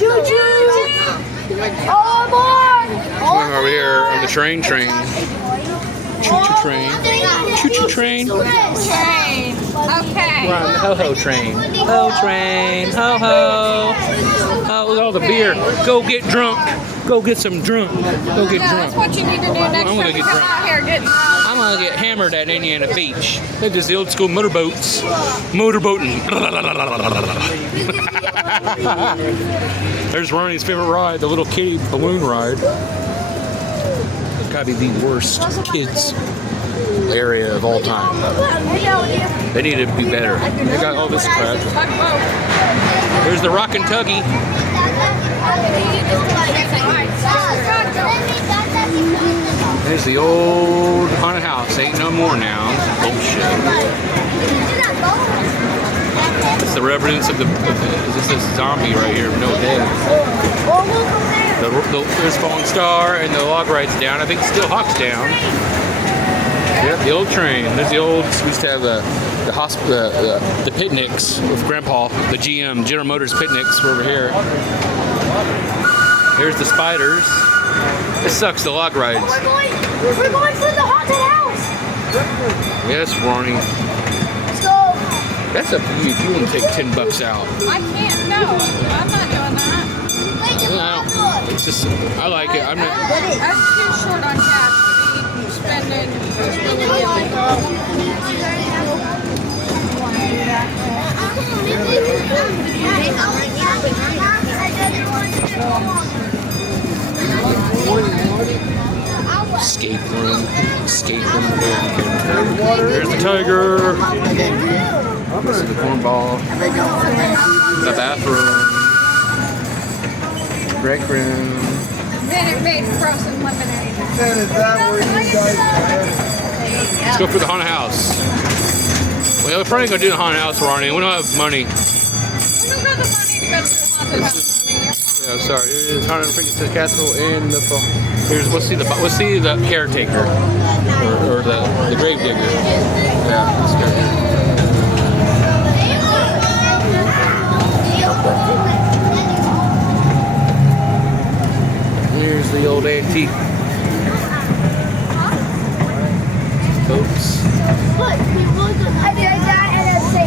Oh, boy! Going over here on the train. Choo-choo train. Choo-choo train. Train. Okay. We're on the ho-ho train. Ho train. Ho-ho. Oh, look at all the beer. Go get drunk. Go get some drunk. Go get That's drunk. what you need to do next I'm gonna time you get come drunk. out here. Get I'm gonna get hammered at Indiana Beach. Look, there's the old school motorboats. Motorboating. There's Ronnie's favorite ride, the little kitty balloon ride. It's gotta be the worst kids area of all time. They need to be better. They got all this crap. There's the Rockin' Tuggy. There's the old haunted house. Ain't no more now. Bullshit. It's the reverence of the. This is zombie right here, no head. There's Falling Star and the log ride's down. I think Steel Hawk's down. Yep, the old train. There's the old. We used to have the picnics with Grandpa. The General Motors picnics were over here. There's the spiders. This sucks. The log rides. We're going for the haunted house. Yes, Ronnie. Let's go. That's up to you. If you want to take $10 out. I can't. No, I'm not doing that. It's just. I like it. I'm not. I'm too short on cash to be spending just Escape room. There's the tiger. This is the cornball. The bathroom. Break room. Minute Maid frozen lemonade. Let's go for the haunted house. Well, we're probably gonna do the haunted house, Ronnie. We don't have money. We don't got the money to go to the haunted house. Yeah, sorry. It's haunted Frankenstein Castle in the fall. Here's we'll see the caretaker or the grave digger. Yeah, let's go. Here's the old antique boats. Look, I did that and I say,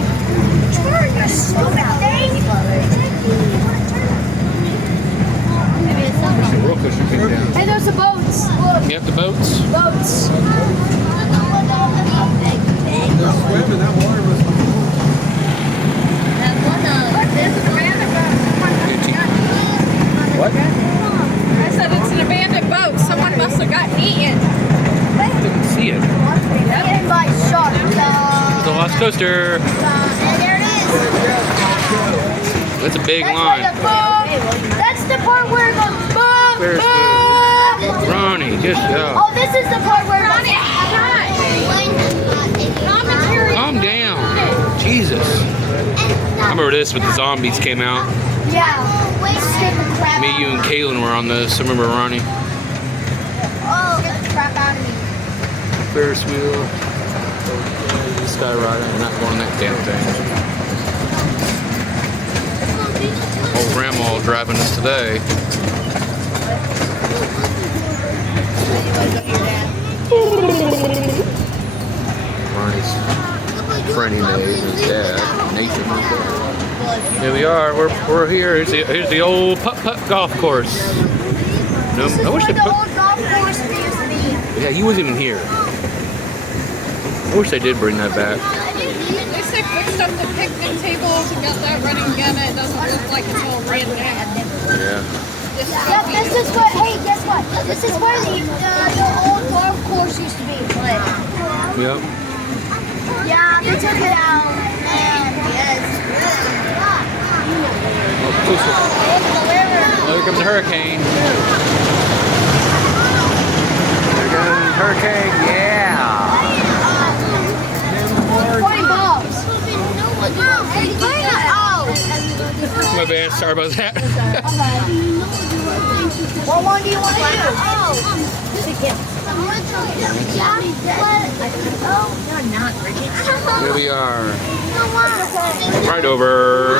turn your stupid thing. There's the roller coaster came down. Hey, there's the boats. Look, Yep, the boats. boats. Swimming, that water was. What? I said it's an abandoned boat. Someone must have gotten eaten. Didn't see it. And by shark. It's a lost coaster. And there it is. That's a big That's line. where the boom. That's the part where it goes boom, Where's boom. Ronnie, just go. Oh, this is the part where it goes. Calm down. Jesus. I remember this when the zombies came out. Yeah. Stupid crap. Me, you, and Kaylin were on this. I remember Ronnie. Oh, get the crap out of me. Ferris wheel. Sky rider. We're not going on that damn thing. Old grandma driving us today. Ronnie's friend he made his dad, Nathan. Here we are. We're here. Here's the old putt golf course. No, I wish they The put. old golf course used to be. Yeah, he wasn't even here. I wish they did bring that back. At least they fixed up the picnic tables and got that running again. It doesn't look like it's all ran down. Yeah. Yep, this is what. Hey, guess what? This is where the old golf course used to be. Yep. Yeah, they took it out. And yes. Oh, there comes a hurricane. There goes the hurricane. Yeah. $40. My bad. Sorry about that. What one do you want to do? Here we are. Right over.